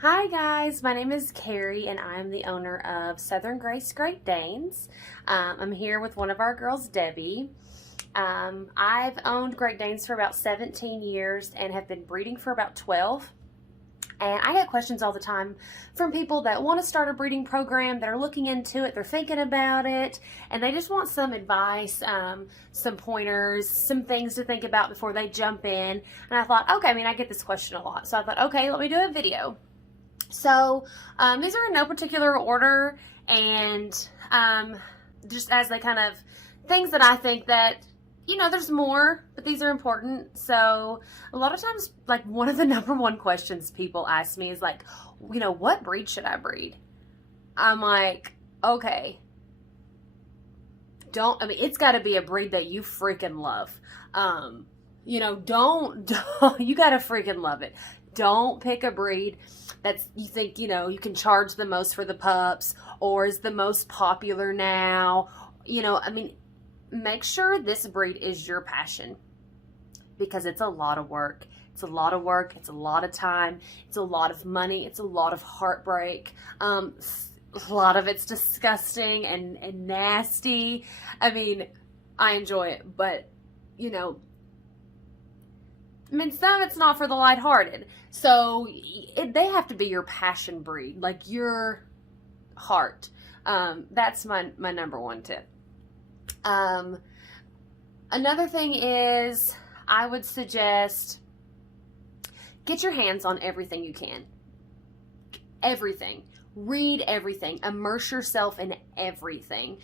Hi guys, my name is Keri and I'm the owner of Southern Grace Great Danes. I'm here with one of our girls, Debbie. I've owned Great Danes for about 17 years and have been breeding for about 12. And I get questions all the time from people that want to start a breeding program, that are looking into it, they're thinking about it, and they just want some advice, some pointers, some things to think about before they jump in. And I thought, okay, I get this question a lot. So I thought, okay, let me do a video. So these are in no particular order, and just as they kind of things that I think that, there's more, but these are important. So a lot of times, like, one of the number one questions people ask me is like, what breed should I breed? I'm like, okay, it's got to be a breed that you freaking love. Don't you got to freaking love it. Don't pick a breed that's you think, you can charge the most for the pups or is the most popular now. Make sure this breed is your passion, because it's a lot of work. It's a lot of work. It's a lot of time. It's a lot of money. It's a lot of heartbreak. A lot of it's disgusting and nasty. I enjoy it, but, some of it's not for the lighthearted. So they have to be your passion breed, like your heart. That's my number one tip. Another thing is, I would suggest get your hands on everything you can. Everything. Read everything. Immerse yourself in everything.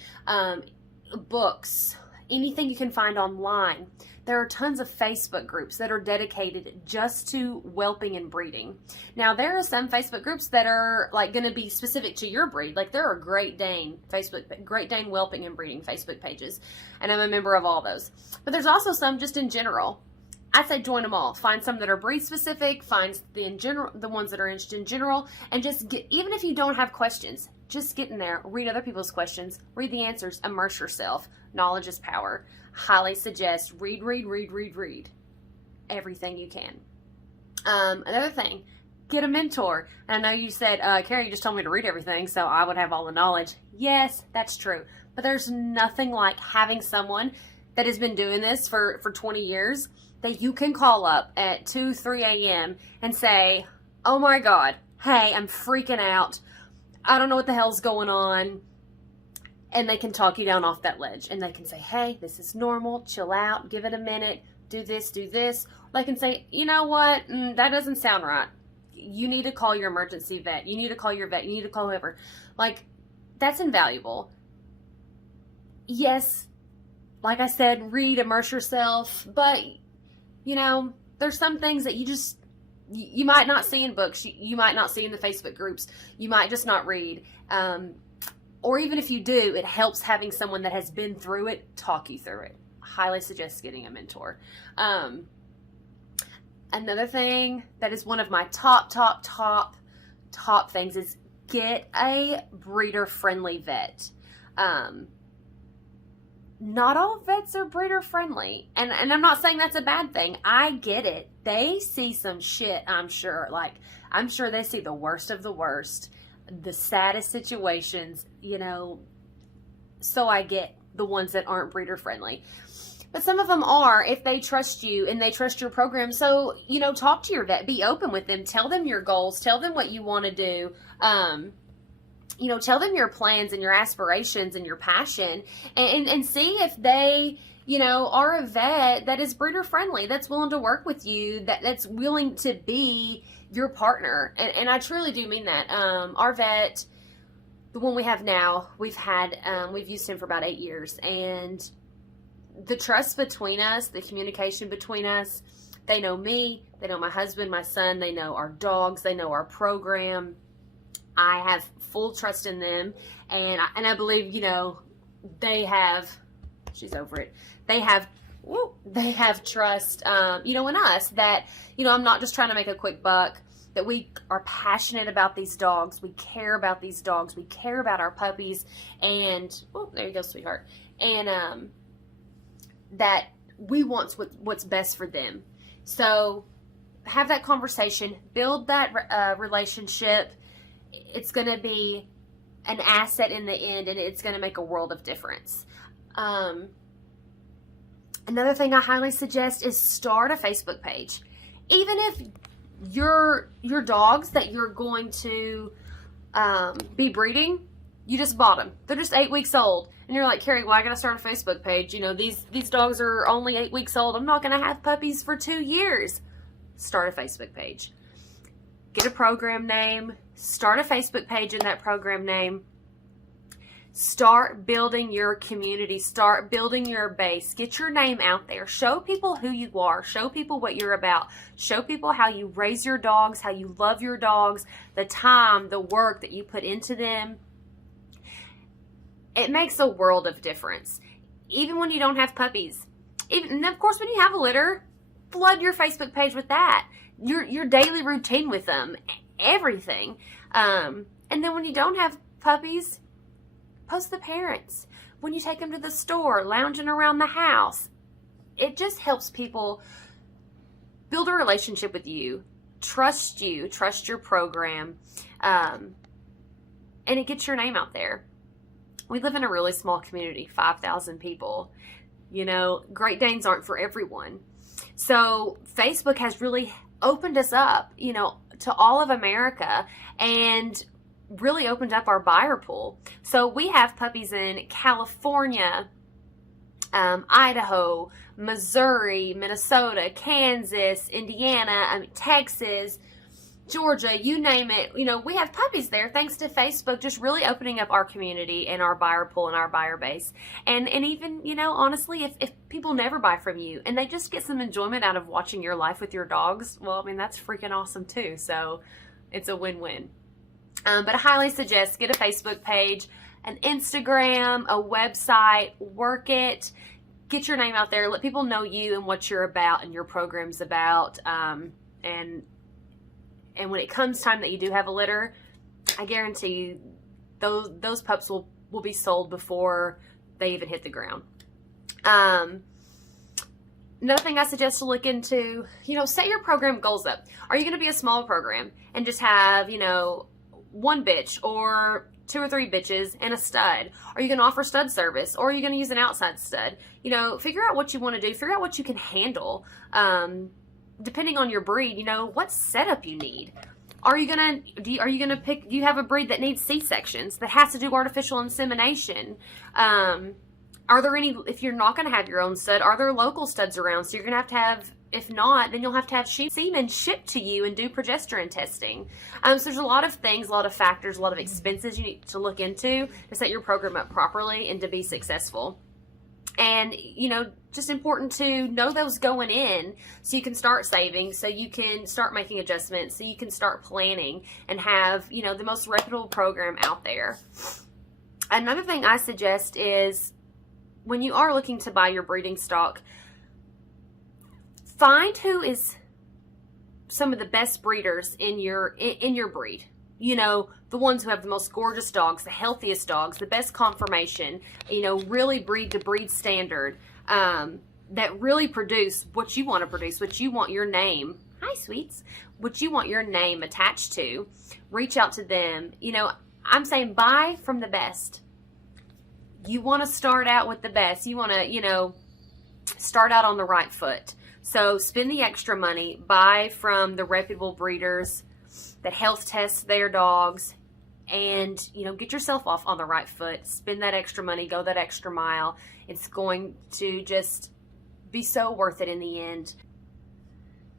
Books. Anything you can find online. There are tons of Facebook groups that are dedicated just to whelping and breeding. Now, there are some Facebook groups that are like going to be specific to your breed. Like, there are Great Dane whelping and breeding Facebook pages, and I'm a member of all those. But there's also some just in general. I'd say join them all. Find some that are breed specific. Find the ones that are interested in general, and just get. Even if you don't have questions, just get in there, read other people's questions, read the answers, immerse yourself. Knowledge is power. Highly suggest read everything you can. Another thing, get a mentor. And I know you said, Keri, you just told me to read everything, so I would have all the knowledge. Yes, that's true. But there's nothing like having someone that has been doing this for 20 years that you can call up at 2, 3 a.m. and say, oh my God, hey, I'm freaking out. I don't know what the hell's going on. And they can talk you down off that ledge. And they can say, hey, this is normal. Chill out. Give it a minute. Do this, do this. They can say, you know what? That doesn't sound right. You need to call your emergency vet. You need to call your vet. You need to call whoever. That's invaluable. Yes, like I said, read, immerse yourself. But, there's some things that you might not see in books. You might not see in the Facebook groups. You might just not read. Or even if you do, it helps having someone that has been through it talk you through it. Highly suggest getting a mentor. Another thing that is one of my top things is get a breeder-friendly vet. Not all vets are breeder-friendly. And I'm not saying that's a bad thing. I get it. They see some shit, I'm sure. I'm sure they see the worst of the worst. The saddest situations, so I get the ones that aren't breeder friendly. But some of them are, if they trust you and they trust your program. So, talk to your vet, be open with them, tell them your goals, tell them what you want to do. Tell them your plans and your aspirations and your passion, and see if they, are a vet that is breeder friendly, that's willing to work with you, that's willing to be your partner. And I truly do mean that. Our vet, the one we have now, we've used him for about 8 years, and the trust between us, the communication between us, they know me, they know my husband, my son, they know our dogs, they know our program. I have full trust in them, and I believe, they have, she's over it, they have trust, in us, that, I'm not just trying to make a quick buck, that we are passionate about these dogs, we care about these dogs, we care about our puppies, and, there you go, sweetheart, and that we want what's best for them. So have that conversation, build that relationship. It's going to be an asset in the end, and it's going to make a world of difference. Another thing I highly suggest is start a Facebook page. Even if your dogs that you're going to be breeding, you just bought them. They're just 8 weeks old. And you're like, Keri, well, I got to start a Facebook page. You know, these dogs are only 8 weeks old. I'm not going to have puppies for 2 years. Start a Facebook page. Get a program name. Start a Facebook page in that program name. Start building your community. Start building your base. Get your name out there. Show people who you are. Show people what you're about. Show people how you raise your dogs, how you love your dogs, the time, the work that you put into them. It makes a world of difference. Even when you don't have puppies. And of course, when you have a litter, flood your Facebook page with that. Your daily routine with them. Everything. And then when you don't have puppies, post the parents. When you take them to the store, lounging around the house. It just helps people build a relationship with you, trust your program, and it gets your name out there. We live in a really small community, 5,000 people. You know, Great Danes aren't for everyone. So Facebook has really opened us up, you know, to all of America, and really opened up our buyer pool. So we have puppies in California, Idaho, Missouri, Minnesota, Kansas, Indiana, Texas, Georgia, you name it. You know, we have puppies there thanks to Facebook just really opening up our community and our buyer pool and our buyer base. And even, you know, honestly, if people never buy from you and they just get some enjoyment out of watching your life with your dogs, well, I mean, that's freaking awesome too. So it's a win-win. But I highly suggest get a Facebook page, an Instagram, a website, work it, get your name out there, let people know you and what you're about and your program's about. And when it comes time that you do have a litter, I guarantee you those pups will be sold before they even hit the ground. Another thing I suggest to look into, you know, set your program goals up. Are you going to be a small program and just have, you know, one bitch or 2 or 3 bitches and a stud? Are you going to offer stud service, or are you going to use an outside stud? You know, figure out what you want to do. Figure out what you can handle. Depending on your breed, you know, what setup you need. Do you have a breed that needs C-sections, that has to do artificial insemination? Are there any, if you're not going to have your own stud, are there local studs around? So you're going to have, if not, then you'll have to have semen shipped to you and do progesterone testing. So there's a lot of things, a lot of factors, a lot of expenses you need to look into to set your program up properly and to be successful. And, you know, just important to know those going in so you can start saving, so you can start making adjustments, so you can start planning and have, you know, the most reputable program out there. Another thing I suggest is when you are looking to buy your breeding stock, find who is some of the best breeders in your breed. You know, the ones who have the most gorgeous dogs, the healthiest dogs, the best conformation, you know, really breed to breed standard, that really produce what you want to produce, what you want your name, hi sweets, what you want your name attached to. Reach out to them. You know, I'm saying buy from the best. You want to start out with the best. You want to, you know, start out on the right foot. So spend the extra money, buy from the reputable breeders that health test their dogs, and, you know, get yourself off on the right foot. Spend that extra money, go that extra mile. It's going to just be so worth it in the end.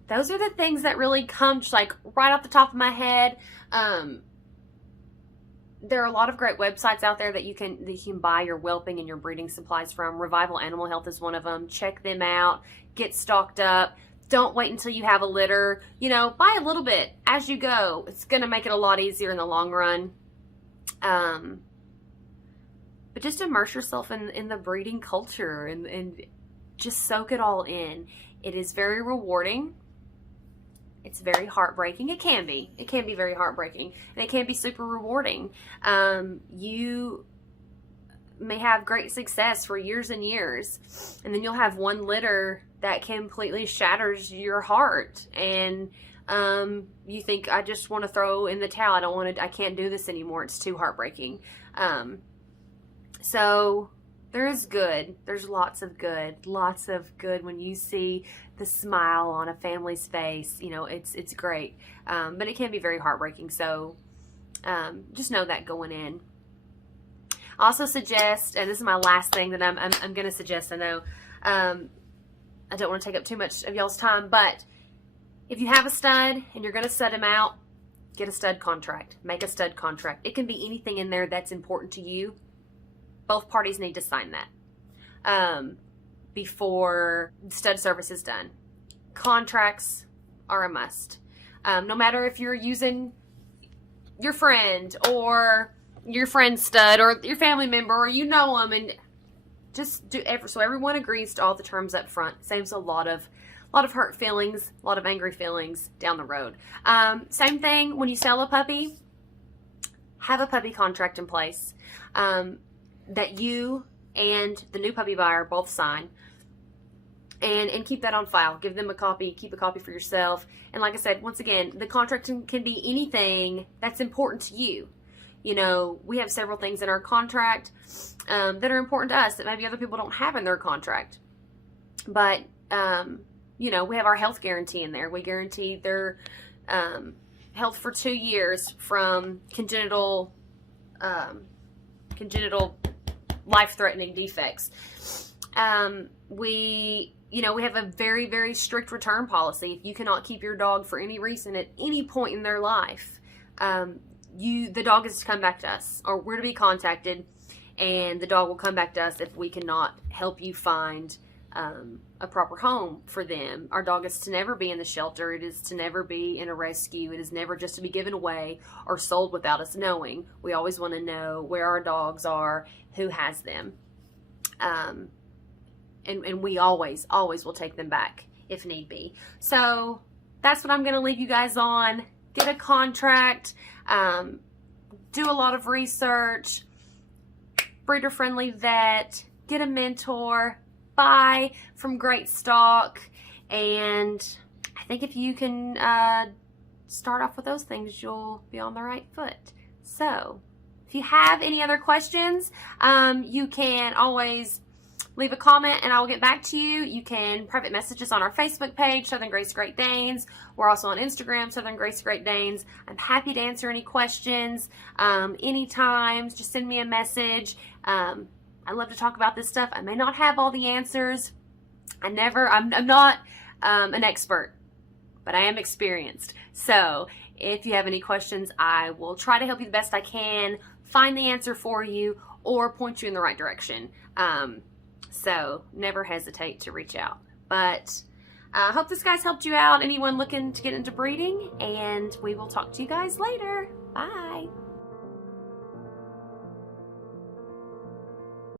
Those are the things that really come just like right off the top of my head. There are a lot of great websites out there that you can buy your whelping and your breeding supplies from. Revival Animal Health is one of them. Check them out. Get stocked up. Don't wait until you have a litter. You know, buy a little bit as you go. It's going to make it a lot easier in the long run. But just immerse yourself in the breeding culture and just soak it all in. It is very rewarding. It's very heartbreaking. It can be. It can be very heartbreaking. And it can be super rewarding. You may have great success for years and years, and then you'll have one litter that completely shatters your heart, and you think, I just want to throw in the towel. I can't do this anymore. It's too heartbreaking. So there is good. There's lots of good when you see the smile on a family's face. You know, it's great. But it can be very heartbreaking. So just know that going in. I also suggest, and this is my last thing that I'm going to suggest. I know I don't want to take up too much of y'all's time, but if you have a stud and you're going to stud him out, get a stud contract. Make a stud contract. It can be anything in there that's important to you. Both parties need to sign that before stud service is done. Contracts are a must. No matter if you're using your friend or your friend's stud or your family member, or you know them, and just do so everyone agrees to all the terms up front. Saves a lot of hurt feelings, a lot of angry feelings down the road. Same thing when you sell a puppy. Have a puppy contract in place that you and the new puppy buyer both sign, and keep that on file. Give them a copy. Keep a copy for yourself. And like I said, once again, the contract can be anything that's important to you. You know, we have several things in our contract that are important to us that maybe other people don't have in their contract. But, you know, we have our health guarantee in there. We guarantee their health for 2 years from congenital life-threatening defects. We have a very, very strict return policy. If you cannot keep your dog for any reason at any point in their life, the dog is to come back to us, or we're to be contacted, and the dog will come back to us if we cannot help you find a proper home for them. Our dog is to never be in the shelter. It is to never be in a rescue. It is never just to be given away or sold without us knowing. We always want to know where our dogs are, who has them. And we always will take them back if need be. So that's what I'm going to leave you guys on. Get a contract, do a lot of research, breeder-friendly vet, get a mentor, buy from great stock, and I think if you can start off with those things, you'll be on the right foot. So if you have any other questions, you can always leave a comment and I'll get back to you. You can private message us on our Facebook page, Southern Grace Great Danes. We're also on Instagram, Southern Grace Great Danes. I'm happy to answer any questions anytime. Just send me a message. I love to talk about this stuff. I may not have all the answers. I'm not an expert, but I am experienced. So if you have any questions, I will try to help you the best I can, find the answer for you, or point you in the right direction. So never hesitate to reach out. But I hope this guy's helped you out. Anyone looking to get into breeding, and we will talk to you guys later. Bye.